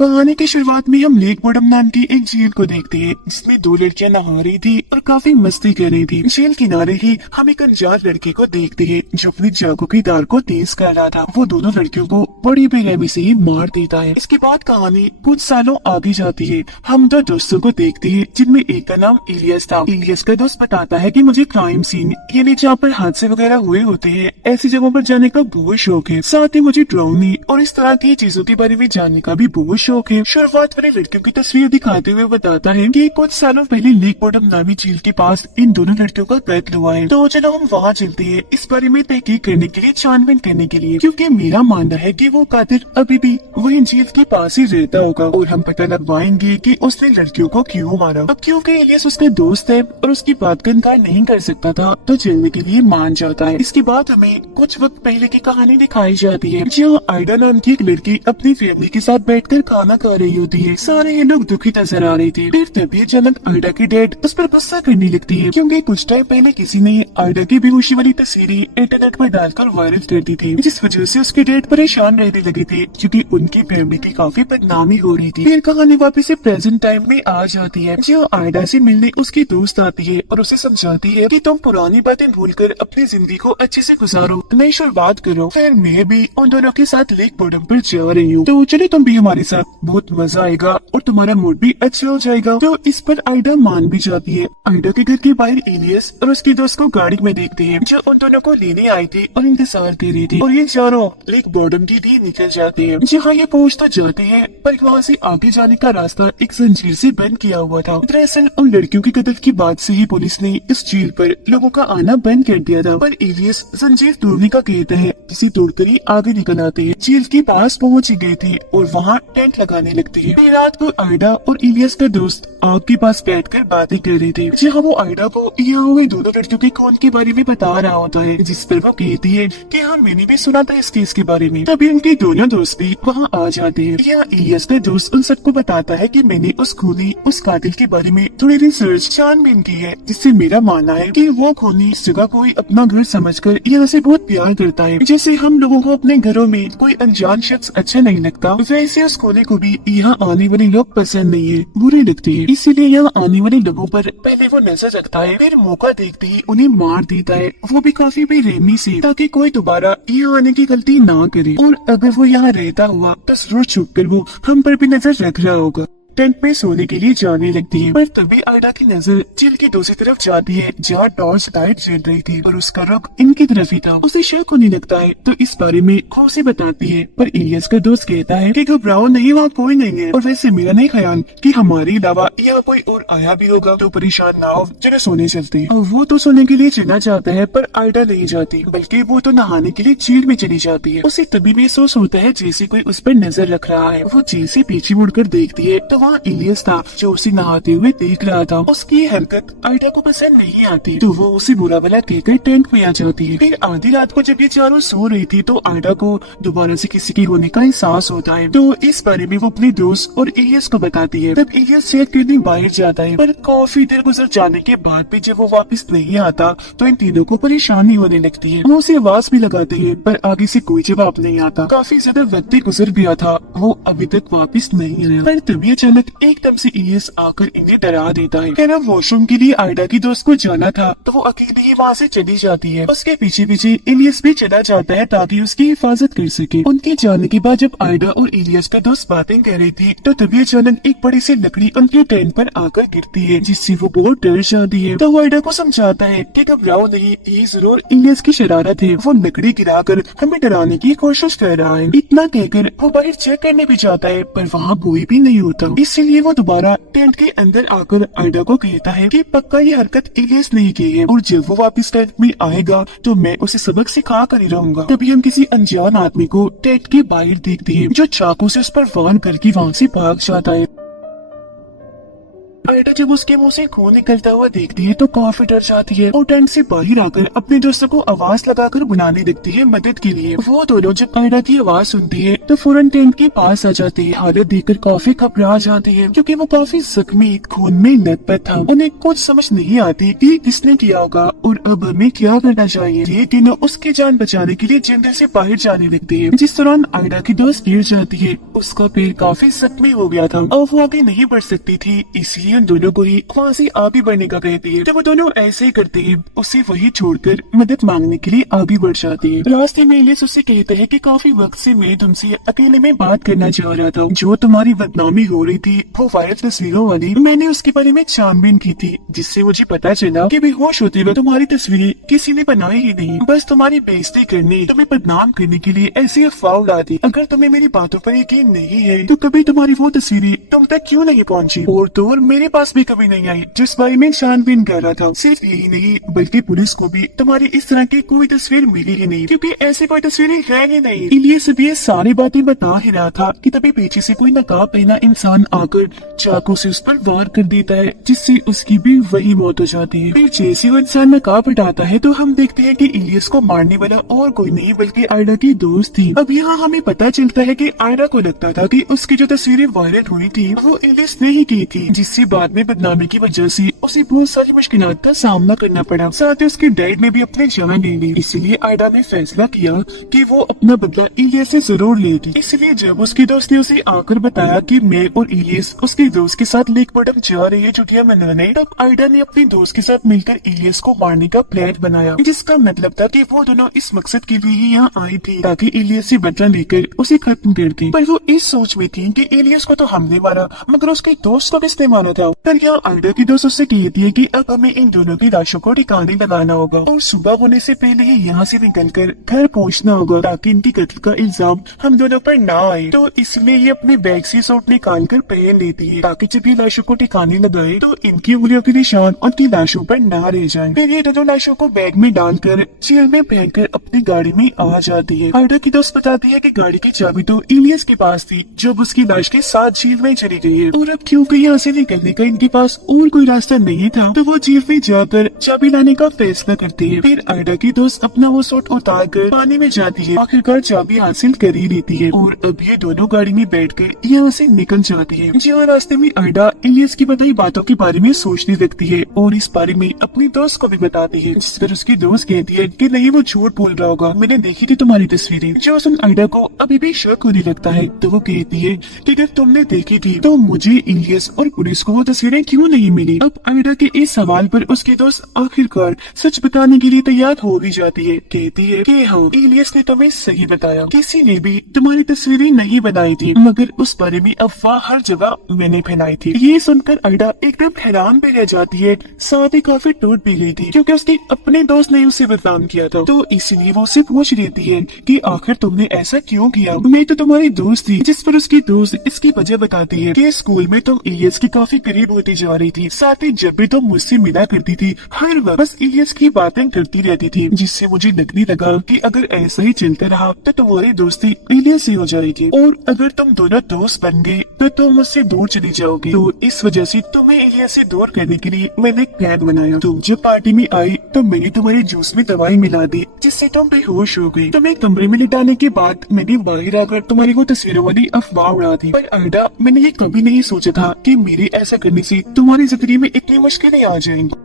कहानी की शुरुआत में हम लेक बोडम नाम की एक झील को देखते हैं जिसमें दो लड़कियां नहा रही थी और काफी मस्ती कर रही थी। झील किनारे ही हम एक अनजान लड़के को देखते हैं जो अपनी चाकू की धार को तेज कर रहा था। वो दोनों लड़कियों को बड़ी बेरहमी से ही मार देता है। इसके बाद कहानी कुछ सालों आगे जाती है। हम दो दोस्तों को देखते हैं जिनमें एक का नाम इलियस था। इलियस का दोस्त बताता है कि मुझे क्राइम सीन यानी जहाँ पर हादसे वगैरह हुए होते हैं ऐसी जगहों पर जाने का बहुत शौक है। साथ ही मुझे ड्रोनी और इस तरह की चीजों के बारे में जानने का भी बहुत शौक है। शुरुआत वाली लड़कियों की तस्वीर दिखाते हुए बताता है कि कुछ सालों पहले लेक बॉटम नामी झील के पास इन दोनों लड़कियों का कत्ल हुआ है। तो चलो हम वहाँ चलते हैं इस बारे में तहकीक करने के लिए, छानबीन करने के लिए, क्योंकि मेरा मानना है कि वो कातिल अभी भी वही झील के पास ही रहता होगा और हम पता लगवाएंगे कि उसने लड़कियों को क्यों मारा। अब क्योंकि इलियस उसका दोस्त है और उसकी बात का इनकार नहीं कर सकता था तो चलने के लिए मान जाता है। इसके बाद हमें कुछ वक्त पहले की कहानी दिखाई जाती है जहाँ आइडा नाम की एक लड़की अपनी फैमिली के साथ बैठकर खाना खा रही होती है। सारे ये लोग दुखी नजर आ रहे थे। फिर तभी अचानक आइडा की डैड उस पर गुस्सा करने लगती है क्योंकि कुछ टाइम पहले किसी ने आइडा की बेहोशी वाली तस्वीरें इंटरनेट पर डालकर वायरल कर दी थी, जिस वजह से उसके डैड परेशान रहने लगे थे क्योंकि उनकी फैमिली की काफी बदनामी हो रही थी। फिर कहानी वापस से प्रेजेंट टाइम में आ जाती है जो आइडा से मिलने उसकी दोस्त आती है और उसे समझाती है कि तुम पुरानी बातें भूलकर अपनी जिंदगी को अच्छे से गुजारो, नई शुरुआत करो। फिर मैं भी उन दोनों के साथ लेक बॉटम पर जा रही हूँ, तो चले तुम भी हमारे साथ, बहुत मजा आएगा और तुम्हारा मूड भी अच्छा हो जाएगा। तो इस पर आइडा मान भी जाती है। आइडा के घर के बाहर इलियस और उसकी दोस्त को गाड़ी में देखते हैं जो उन दोनों को लेने आई थी और इंतजार कर रही थी, और ये चारों लेक बॉटम की दी निकल जाते हैं। जहाँ ये पहुँच तो जाते हैं पर वहाँ से आगे जाने का रास्ता एक जंजीर से बंद किया हुआ था। दरअसल उन लड़कियों के कत्ल के बाद से ही पुलिस ने इस झील पर लोगों का आना बंद कर दिया था, पर इलियस जंजीर तोड़ने का कहता है। किसी तोड़कर ही आगे निकल आते हैं। झील के पास पहुँच गए थे और वहाँ टेंट लगाने लगते हैं। फिर रात को आइडा और इलियस का दोस्त आग के पास बैठकर बातें कर रहे थे जहाँ वो आइडा को यहाँ हुई दोनों लड़कियों के खून के बारे में बता रहा होता है, जिस पर वो कहती है कि हाँ मैंने भी सुना था इस केस के बारे में। तभी उनके दोनों दोस्त भी वहाँ आ जाते हैं। यहाँ इलियस का दोस्त उन सबको बताता है कि मैंने उस कातिल के बारे में थोड़ी रिसर्च छानबीन की है, जिससे मेरा मानना है कि वो खूनी इस जगह को अपना घर समझकर यहाँ से बहुत प्यार करता है। जैसे हम लोगों को अपने घरों में कोई अनजान शख्स अच्छा नहीं लगता, वैसे उस खूनी को भी यहाँ आने वाले लोग पसंद नहीं है, बुरे लगते हैं। इसीलिए यहाँ आने वाले लोगों पर पहले वो नजर रखता है, फिर मौका देखते ही उन्हें मार देता है, वो भी काफी बेरहमी से, ताकि कोई दोबारा यहाँ आने की गलती ना करे। और अगर वो यहाँ रहता हुआ तो जरूर छुप कर वो हम पर भी नजर रख रहा होगा। टेंट में सोने के लिए जाने लगती है, पर तभी आइडा की नजर झील की दूसरी तरफ जाती है जहाँ टॉर्च लाइट जल रही थी और उसका रुख इनकी तरफ ही था। उसे शक होने लगता है तो इस बारे में वो उसे बताती है, पर इलियस का दोस्त कहता है कि घबराओ नहीं, वहाँ कोई नहीं है, और वैसे मेरा नहीं ख्याल कि हमारे अलावा यहाँ कोई और आया भी होगा, तो परेशान ना हो, चलो सोने चलते हैं। और वो तो सोने के लिए चला जाता है पर आइडा नहीं जाती, बल्कि वो तो नहाने के लिए झील में चली जाती है। उसे तभी महसूस होता है जैसे कोई उस पर नजर रख रहा है। वो झील से पीछे मुड़कर देखती है तो इलियस था जो उसे नहाते हुए देख रहा था। उसकी हरकत आइडा को पसंद नहीं आती तो वो उसे बुरा भला कहकर टेंट में आ जाती है। फिर आधी रात को जब ये चारों सो रही थी तो आइडा को दोबारा से किसी की होने का एहसास होता है, तो इस बारे में वो अपने दोस्त और इलियस को बताती है। तब इलियस चेक करने बाहर जाता है, पर काफी देर गुजर जाने के बाद भी जब वो वापस नहीं आता तो इन तीनों को परेशानी होने लगती है। वो उसे आवाज भी लगाते हैं पर आगे से कोई जवाब नहीं आता। काफी ज्यादा वक्त गुजर गया था, वो अभी तक वापस नहीं आया। पर तभी अचानक एकदम से इलियस आकर इन्हें डरा देता है। कहना वॉशरूम के लिए आइडा की दोस्त को जाना था तो वो अकेले ही वहाँ से चली जाती है। उसके पीछे पीछे इलियस भी चला जाता है ताकि उसकी हिफाजत कर सके। उनके जाने के बाद जब आइडा और इलियस का दोस्त बातें कर रही थी तो तभी अचानक एक बड़ी सी लकड़ी उनके टेंट पर आकर गिरती है, जिससे वो बहुत डर जाती है। तो वो आइडा को समझाता है कि घबराओ नहीं, ये जरूर इलियस की शरारत है, वो लकड़ी गिराकर हमें डराने की कोशिश कर रहा है। इतना कहकर वो बाहर चेक करने भी जाता है पर वहाँ कोई भी नहीं होता। इसलिए वो दोबारा टेंट के अंदर आकर आइडा को कहता है कि पक्का ये हरकत इलियस नहीं की है और जब वो वापस टेंट में आएगा तो मैं उसे सबक सिखा कर ही रहूंगा। तभी हम किसी अनजान आदमी को टेंट के बाहर देखते हैं जो चाकू से उस पर वार करके वहाँ से भाग जाता है। आयडा जब उसके मुंह से खून निकलता हुआ देखती है तो काफी डर जाती है और टेंट से बाहर आकर अपने दोस्तों को आवाज लगाकर बुलाने लगती है मदद के लिए। वो दोनों जब आयडा की आवाज सुनती है तो फौरन टेंट के पास आ जाती है। हालत देखकर काफी घबरा जाती है क्योंकि वो काफी जख्मी खून में लथपथ था। उन्हें कुछ समझ नहीं आती कि किसने किया होगा और अब हमें क्या करना चाहिए। ये तीनों उसकी जान बचाने के लिए जंगल से बाहर जाने लगती है। जिस दौरान आयडा की दोस्त गिर जाती है, उसका पैर काफी जख्मी हो गया था और वो आगे नहीं बढ़ सकती थी, इसलिए उन दोनों को ही वहाँ से आगे बढ़ने का कहती है। जब वो दोनों ऐसे ही करते हैं, उसे वही छोड़कर मदद मांगने के लिए आगे बढ़ जाती है। रास्ते में इलियस उससे कहते हैं कि काफी वक्त से मैं तुमसे अकेले में बात करना चाह रहा था। जो तुम्हारी बदनामी हो रही थी वो वायरल तस्वीरों वाली, मैंने उसके बारे में छानबीन की थी, जिससे मुझे पता चला कि बेहोश होते वक्त तुम्हारी तस्वीरें किसी ने बनाई ही नहीं, बस तुम्हारी बेइज्जती करने, तुम्हें बदनाम करने के लिए ऐसी अफवाह उड़ा दी। अगर तुम्हें मेरी बातों पर यकीन नहीं है तो कभी तुम्हारी वो तस्वीरें तुम तक क्यों नहीं पहुंची और तो और मेरे पास भी कभी नहीं आई जिस बारे में छानबीन कर रहा था। सिर्फ यही नहीं बल्कि पुलिस को भी तुम्हारी इस तरह की कोई तस्वीर मिली ही नहीं, क्योंकि ऐसी कोई तस्वीरें है ही नहीं। इलियस भी ये सारी बातें बता ही रहा था कि तभी पीछे से कोई नकाब पहना इंसान आकर चाकू से उस पर वार कर देता है, जिससे उसकी भी वही मौत हो जाती है। फिर जैसे वो इंसान नकाब हटाता है तो हम देखते हैं कि इलियस को मारने वाला और कोई नहीं बल्कि आयडा की दोस्त थी। अब यहाँ हमें पता चलता है कि आयडा को लगता था कि उसकी जो तस्वीरें वायरल हुई थी वो इलियस ने ही की थी, जिससे बाद में बदनामी की वजह से उसे बहुत सारी मुश्किलात का सामना करना पड़ा। साथ ही उसके डैड ने भी अपने जान ले ली। इसलिए आयडा ने फैसला किया कि वो अपना बदला इलियस से जरूर लेगी। इसलिए जब उसकी दोस्त ने उसे आकर बताया कि मैं और इलियस उसके दोस्त के साथ लेक बॉटम जा रही है छुट्टियां मनाने, तब आयडा ने अपने दोस्त के साथ मिलकर इलियस को मारने का प्लान बनाया, जिसका मतलब था कि वो दोनों इस मकसद के लिए ही यहाँ आई थी ताकि इलियस से बदला लेकर उसे खत्म कर दे। पर वो इस सोच में थी कि इलियस को तो हमने मारा, मगर उसके दोस्त को किसने मारा था। पर यहाँ आयडा की दोस्त उससे कहती है कि अब हमें इन दोनों की लाशों को ठिकाने लगाना होगा और सुबह होने से पहले ही यहाँ से निकलकर घर पहुँचना होगा ताकि इनकी कत्ल का इल्जाम हम दोनों पर ना आए। तो इसलिए ये अपने बैग से सूट निकाल कर पहन लेती है ताकि जब ये लाशों को ठिकाने लगाए तो इनकी उंगलियों के निशान उनकी लाशों पर ना रह जाएं। फिर ये दोनों लाशों को बैग में डालकर जेल में पहनकर अपनी गाड़ी में आ जाती है। आयडा की दोस्त बताती है कि गाड़ी की चाबी तो इलियस के पास थी जब उसकी लाश के साथ जेल में चली गई है, और अब क्योंकि यहाँ से निकलने का इनके पास और कोई रास्ता नहीं था तो वो जेल में जाकर चाबी लाने का फैसला करती है। फिर आयडा की दोस्त अपना वो सूट उतार कर पानी में जाती है, आखिरकार चाबी हासिल कर ही लेती है और अब ये दोनों गाड़ी में बैठकर यहाँ से निकल जाती है। जहाँ रास्ते में आयडा इलियस की बताई बातों के बारे में सोचने लगती है और इस बारे में अपनी दोस्त को भी बताती है, जिस पर उसकी दोस्त कहती है कि नहीं वो झूठ बोल रहा होगा, मैंने देखी थी तुम्हारी तस्वीरें। जो सुन आयडा को अभी भी शक होने लगता है तो वो कहती है कि अगर तुमने देखी थी तो मुझे इलियस और पुलिस को वो तस्वीरें क्यों नहीं मिली। अब आयडा के इस सवाल पर उसकी दोस्त आखिरकार सच बताने के लिए तैयार हो भी जाती है। कहती है कि हाँ, इलियस ने तुम्हें सही बताया, किसी ने भी तुम्हारी तस्वीरें नहीं बनाई थी, मगर उस बारे में अफवाह हर जगह मैंने फैलाई थी। ये सुनकर आयडा एकदम हैरान भी रह जाती है, साथ ही काफी टूट भी गई थी क्योंकि उसके अपने दोस्त ने उसे बदनाम किया था। तो इसलिए वो उससे पूछ लेती है कि आखिर तुमने ऐसा क्यों किया, मैं तो तुम्हारी दोस्त थी। जिस पर उसकी दोस्त इसकी वजह बताती है कि स्कूल में तुम इलियस के काफी करीब होती जा रही थी, साथ ही जब भी तुम मुझसे मिला करती थी हर वक्त बस इलियस की बातें करती रहती थी, जिससे मुझे लगने लगा कि अगर ऐसा ही चलता रहा तो तुम्हारी दोस्ती इलियस से हो जाएगी और अगर तुम दोनों दोस्त बन गए तो तुम मुझसे दूर चली जाओगी। तो इस वजह से तुम्हें इलियस से दूर करने के लिए मैंने एक प्लान बनाया। तुम जब पार्टी में आई तो मैंने तुम्हारे जूस में दवाई मिला दी जिससे तुम बेहोश हो गई। तुम्हें कमरे में लिटाने के बाद मैंने बाहर आकर तुम्हारी वो तस्वीरों वाली अफवाह उड़ा दी। पर आयडा, मैंने ये कभी नहीं सोचा था कि मेरे ऐसा करने से तुम्हारी जिंदगी में इतनी मुश्किलें आ जाएंगी।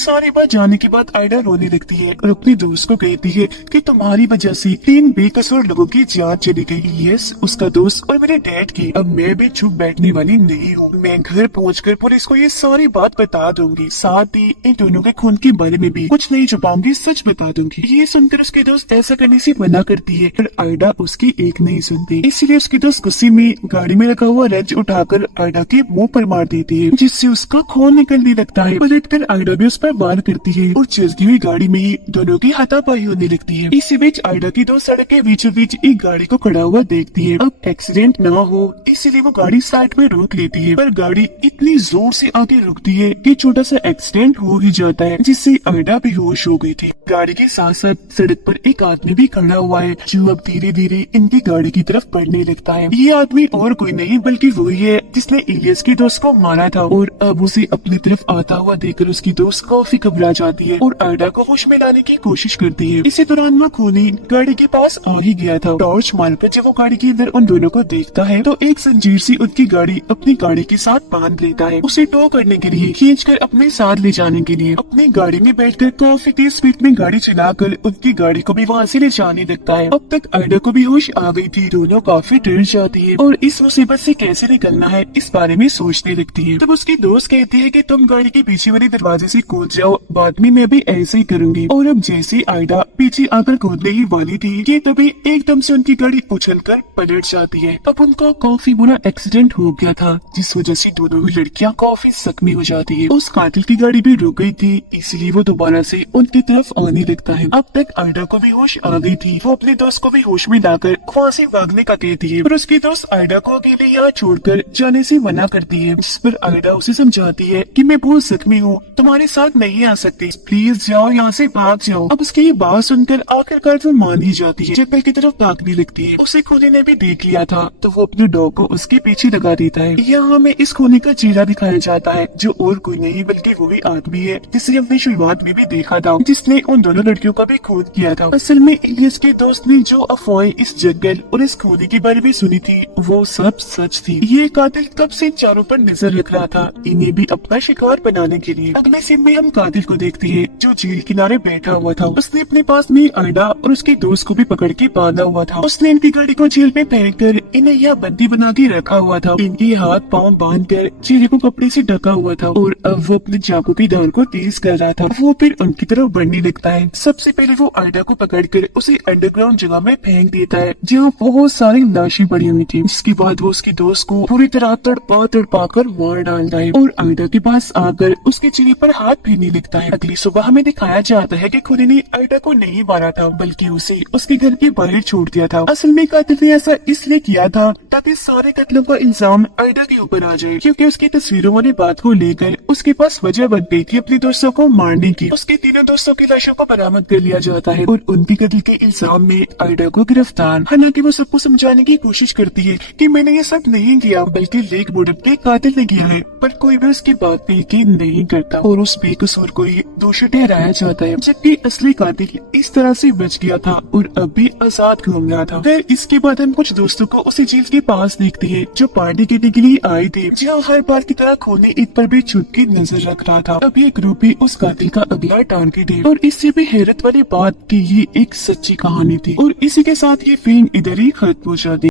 सारी बात जानने के बाद आयडा रोने लगती है और अपनी दोस्त को कहती है कि तुम्हारी वजह से 3 बेकसूर लोगों की जान चली गई, यस उसका दोस्त और मेरे डैड की। अब मैं भी चुप बैठने वाली नहीं हूँ, मैं घर पहुँचकर पुलिस को ये सारी बात बता दूंगी, साथ ही इन दोनों के खून के बारे में भी कुछ नहीं छुपाऊंगी, सच बता दूंगी। ये सुनकर उसकी दोस्त ऐसा करने से मना करती है पर आयडा उसकी एक नहीं सुनती, इसलिए उसकी दोस्त गुस्से में गाड़ी में रखा हुआ रेंच उठाकर आयडा के मुँह पर मार देती है, जिससे उसका खून निकलने लगता है। पलटकर आयडा भी उस पर पर वार करती है और चलती हुई गाड़ी में ही दोनों की हाथापाई होने लगती है। इसी बीच आयडा की दोस्त सड़क के बीचों बीच एक गाड़ी को खड़ा हुआ देखती है। अब एक्सीडेंट ना हो इसीलिए वो गाड़ी साइड में रोक लेती है, पर गाड़ी इतनी जोर से आगे रुकती है कि छोटा सा एक्सीडेंट हो ही जाता है, जिससे आयडा बेहोश हो गई थी। गाड़ी के साथ साथ सड़क पर एक आदमी भी खड़ा हुआ है, जो अब धीरे धीरे इनकी गाड़ी की तरफ बढ़ने लगता है। ये आदमी और कोई नहीं बल्कि वही है जिसने इलियस की दोस्त को मारा था, और अब उसे अपनी तरफ आता हुआ देखकर उसकी दोस्त काफी घबरा जाती है और आयडा को होश में लाने की कोशिश करती है। इसी दौरान वो खूनी गाड़ी के पास आ ही गया था। टॉर्च मारकर जब वो गाड़ी के अंदर उन दोनों को देखता है तो एक जंजीर से उनकी गाड़ी अपनी गाड़ी के साथ बांध लेता है, उसे टो करने के लिए, खींचकर अपने साथ ले जाने के लिए। अपनी गाड़ी में बैठकर काफी तेज स्पीड में गाड़ी चलाकर उनकी गाड़ी को भी वहाँ से ले जाने लगता है। अब तक आयडा को भी होश आ गई थी। दोनों काफी डर जाती है और इस मुसीबत से कैसे निकलना है इस बारे में सोचने लगती है। तब उसकी दोस्त कहती है कि तुम गाड़ी के पीछे वाले दरवाजे से कूद जाओ, बाद में मैं भी ऐसे ही करूंगी। और अब जैसे आयडा पीछे आकर कूदने ही वाली थी कि तभी एकदम से उनकी गाड़ी उछलकर पलट जाती है। अब उनका काफी बुरा एक्सीडेंट हो गया था, जिस वजह से दोनों ही लड़कियां काफी जख्मी हो जाती है। उस कातिल की गाड़ी भी रुक गई थी, इसलिए वो दोबारा से उनकी तरफ आने लगता है। अब तक आयडा को भी होश आ गई थी। वो अपने दोस्त को भी होश में लाकर वहाँ से भागने का कहती है, पर उसकी दोस्त आयडा को अकेले यहाँ छोड़कर जाने से मना करती है, जिस पर आयडा उसे समझाती है कि मैं बहुत जख्मी हूँ, तुम्हारे साथ नहीं आ सकती, प्लीज जाओ यहाँ से, भाग जाओ। अब उसकी ये बात सुनकर आखिरकार वो मान ही जाती है, जंगल की तरफ भागने लगती है। उसे खूनी ने भी देख लिया था तो वो अपने डॉग को उसके पीछे लगा देता है। यहाँ हमें इस खूनी का चेहरा दिखाया जाता है, जो और कोई नहीं बल्कि वही आदमी है जिसे हमने शुरुआत में भी देखा था, जिसने उन दोनों लड़कियों का भी खून किया था। असल में इलियस के दोस्त ने जो अफवाहें इस जंगल और इस खूनी के बारे में सुनी थी वो सब सच थी। ये कातिल कब से चारों पर नजर रख रहा था, इन्हें भी अपना शिकार बनाने के लिए। अगले सीन में हम कातिल को देखते हैं, जो झील किनारे बैठा हुआ था। उसने अपने पास में आयडा और उसके दोस्त को भी पकड़ के बांधा हुआ था। उसने इनकी गाड़ी को झील में फेंक कर इन्हें यहाँ बंदी बना के रखा हुआ था। इनके हाथ पाँव बांध कर चेहरे को कपड़े से ढका हुआ था और अब वो अपने चाकू की धार को तेज कर रहा था। वो फिर उनकी तरफ बढ़ने लगता है। सबसे पहले वो आयडा को पकड़कर उसे अंडरग्राउंड जगह में फेंक देता है, जहाँ बहुत सारी लाशें पड़ी हुई थी। जिसके बाद वो उसके दोस्त को पूरी तरह तड़पा कर मार डालता है और आयडा के पास आकर उसके चेहरे पर हाथ फेरने लगता है। अगली सुबह हमें दिखाया जाता है कि खूनी ने आयडा को नहीं मारा था, बल्कि उसे उसके घर के बाहर छोड़ दिया था। असल में कातिल ने ऐसा इसलिए किया था ताकि सारे कत्लों का इल्जाम आयडा के ऊपर आ जाए, क्योंकि उसकी तस्वीरों वाली बात को लेकर उसके पास वजह बन गई थी अपने दोस्तों को मारने की। उसके तीनों दोस्तों की लाशों को बरामद कर लिया जाता है और उनकी कत्ल के इल्जाम में आयडा को गिरफ्तार। हालांकि वो सबको समझाने की कोशिश करती है कि मैंने ये सब नहीं किया, बल्कि लेक बोर्ड के कातिल ने किया है, पर कोई भी उसकी बात पे यकीन नहीं करता और उस बेकसूर को ही दोषी ठहराया जाता है, जबकि असली कातिल इस तरह से बच गया था और अब भी आजाद घूम रहा था। फिर इसके बाद हम कुछ दोस्तों को उसी झील के पास देखते हैं, जो पार्टी करने के लिए आए थे, जहाँ हर बार की तरह खूनी ईद पर भी छुप के नजर रख रहा था। अब ये ग्रुप ही उस कातिल का अगला टारगेट है और इससे भी हैरत वाली बात की ये एक सच्ची कहानी थी। और इसी के साथ ये फिल्म इधर ही खत्म हो जाती।